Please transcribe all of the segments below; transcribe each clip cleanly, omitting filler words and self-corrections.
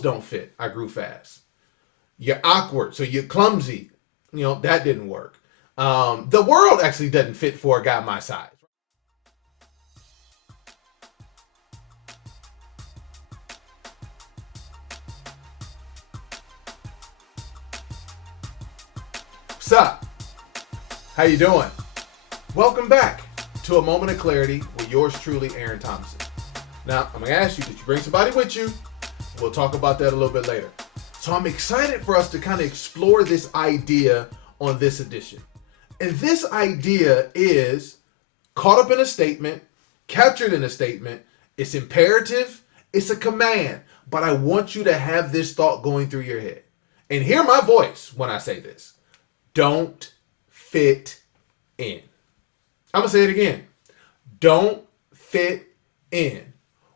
don't fit. I grew fast. You're awkward, so you're clumsy. That didn't work. The world actually doesn't fit for a guy my size. What's up? How you doing? Welcome back to A Moment of Clarity with yours truly, Aaron Thompson. Now, I'm going to ask you, did you bring somebody with you? We'll talk about that a little bit later. So I'm excited for us to kind of explore this idea on this edition. And this idea is caught up in a statement, captured in a statement. It's imperative, it's a command, but I want you to have this thought going through your head. And hear my voice when I say this. Don't fit in. I'm going to say it again. Don't fit in.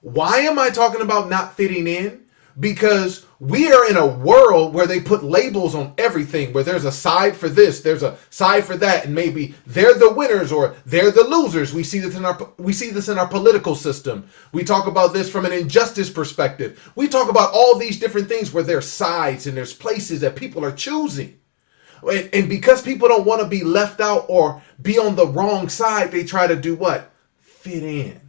Why am I talking about not fitting in? Because we are in a world where they put labels on everything, where there's a side for this, there's a side for that, and maybe they're the winners or they're the losers. We see this in our political system. We talk about this from an injustice perspective. We talk about all these different things where there's sides and there's places that people are choosing. And because people don't want to be left out or be on the wrong side, they try to do what? Fit in.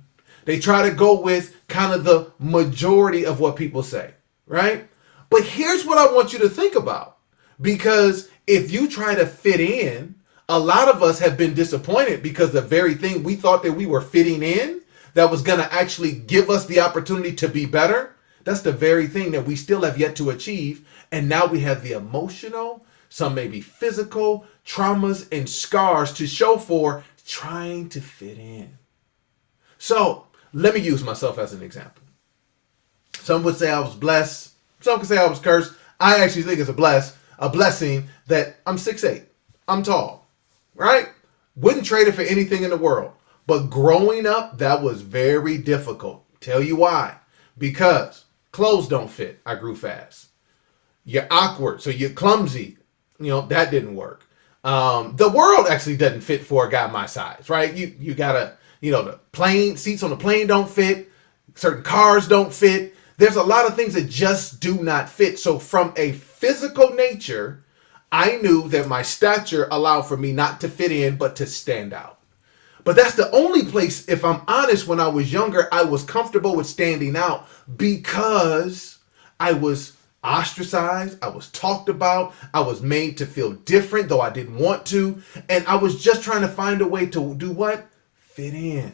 They try to go with kind of the majority of what people say, right? But here's what I want you to think about. Because if you try to fit in, a lot of us have been disappointed because the very thing we thought that we were fitting in, that was going to actually give us the opportunity to be better, that's the very thing that we still have yet to achieve. And now we have the emotional, some maybe physical traumas and scars to show for trying to fit in. So let me use myself as an example. Some would say I was blessed. Some could say I was cursed. I actually think it's a blessing that I'm 6'8". I'm tall, right? Wouldn't trade it for anything in the world. But growing up, that was very difficult. Tell you why. Because clothes don't fit. I grew fast. You're awkward, so you're clumsy. That didn't work. The world actually doesn't fit for a guy my size, right? You gotta, the plane seats on the plane don't fit. Certain cars don't fit. There's a lot of things that just do not fit. So from a physical nature, I knew that my stature allowed for me not to fit in, but to stand out. But that's the only place, if I'm honest, when I was younger, I was comfortable with standing out because I was ostracized, I was talked about, I was made to feel different, though I didn't want to, and I was just trying to find a way to do what? Fit in.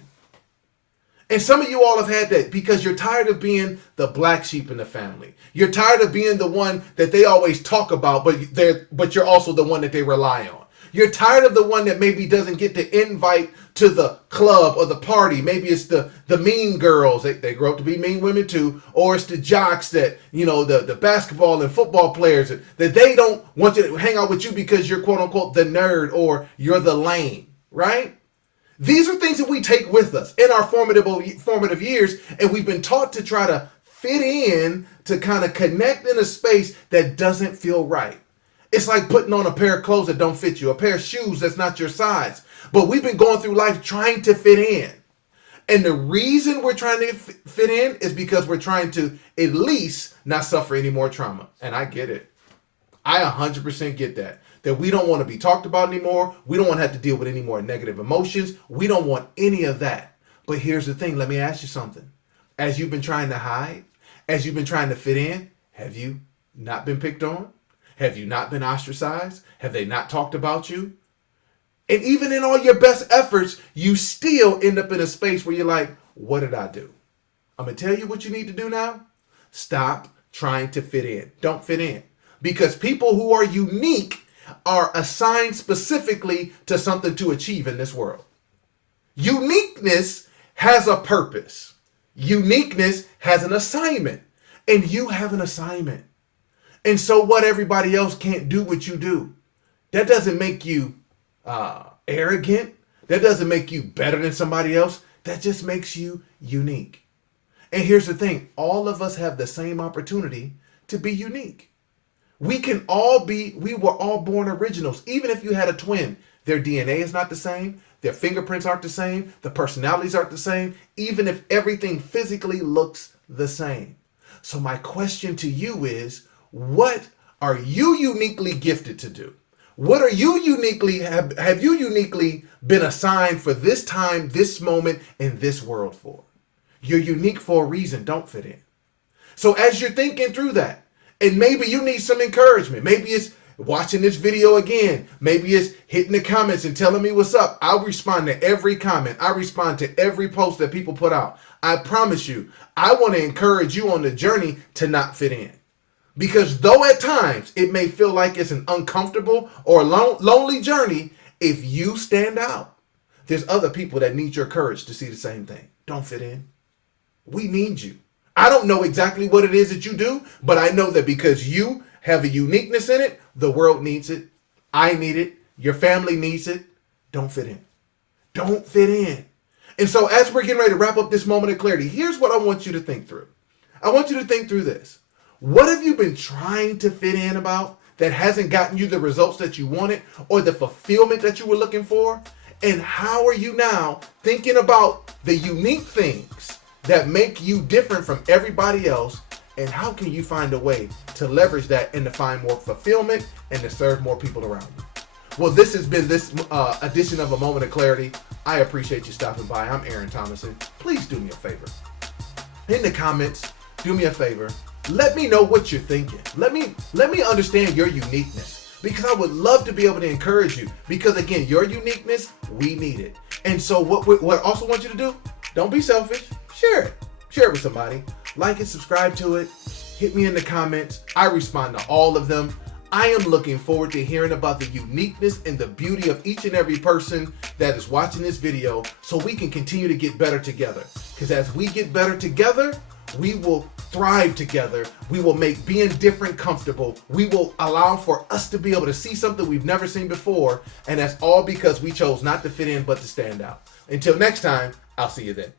And some of you all have had that because you're tired of being the black sheep in the family. You're tired of being the one that they always talk about, but you're also the one that they rely on. You're tired of the one that maybe doesn't get the invite to the club or the party. Maybe it's the mean girls. They grow up to be mean women too. Or it's the jocks that, the basketball and football players that they don't want to hang out with you because you're quote unquote the nerd or you're the lame, right? These are things that we take with us in our formative years, and we've been taught to try to fit in, to kind of connect in a space that doesn't feel right. It's like putting on a pair of clothes that don't fit you, a pair of shoes that's not your size. But we've been going through life trying to fit in. And the reason we're trying to fit in is because we're trying to at least not suffer any more trauma. And I get it. I 100% get that. That we don't want to be talked about anymore. We don't want to have to deal with any more negative emotions. We don't want any of that. But here's the thing. Let me ask you something. As you've been trying to hide, as you've been trying to fit in, have you not been picked on? Have you not been ostracized? Have they not talked about you? And even in all your best efforts, you still end up in a space where you're like, what did I do? I'm going to tell you what you need to do now. Stop trying to fit in. Don't fit in. Because people who are unique are assigned specifically to something to achieve in this world. Uniqueness has a purpose. Uniqueness has an assignment. And you have an assignment. And so what everybody else can't do what you do, that doesn't make you arrogant. That doesn't make you better than somebody else. That just makes you unique. And here's the thing. All of us have the same opportunity to be unique. We were all born originals. Even if you had a twin, their DNA is not the same. Their fingerprints aren't the same. The personalities aren't the same. Even if everything physically looks the same. So my question to you is, what are you uniquely gifted to do? What are you uniquely, have you uniquely been assigned for this time, this moment, in this world for? You're unique for a reason. Don't fit in. So as you're thinking through that, and maybe you need some encouragement, maybe it's watching this video again, maybe it's hitting the comments and telling me what's up. I'll respond to every comment. I respond to every post that people put out. I promise you, I want to encourage you on the journey to not fit in. Because though at times it may feel like it's an uncomfortable or lonely journey, if you stand out, there's other people that need your courage to see the same thing. Don't fit in. We need you. I don't know exactly what it is that you do, but I know that because you have a uniqueness in it, the world needs it. I need it. Your family needs it. Don't fit in. Don't fit in. And so as we're getting ready to wrap up this moment of clarity, here's what I want you to think through. I want you to think through this. What have you been trying to fit in about that hasn't gotten you the results that you wanted or the fulfillment that you were looking for? And how are you now thinking about the unique things that make you different from everybody else? And how can you find a way to leverage that and to find more fulfillment and to serve more people around you? Well, this has been this edition of A Moment of Clarity. I appreciate you stopping by. I'm Aaron Thomason. Please do me a favor. In the comments, do me a favor. Let me know what you're thinking. Let me understand your uniqueness, because I would love to be able to encourage you, because again, your uniqueness, we need it. And so what I also want you to do, don't be selfish. Share it. Share it with somebody. Like and subscribe to it. Hit me in the comments. I respond to all of them. I am looking forward to hearing about the uniqueness and the beauty of each and every person that is watching this video, so we can continue to get better together. Because as we get better together, we will thrive together. We will make being different comfortable. We will allow for us to be able to see something we've never seen before. And that's all because we chose not to fit in, but to stand out. Until next time, I'll see you then.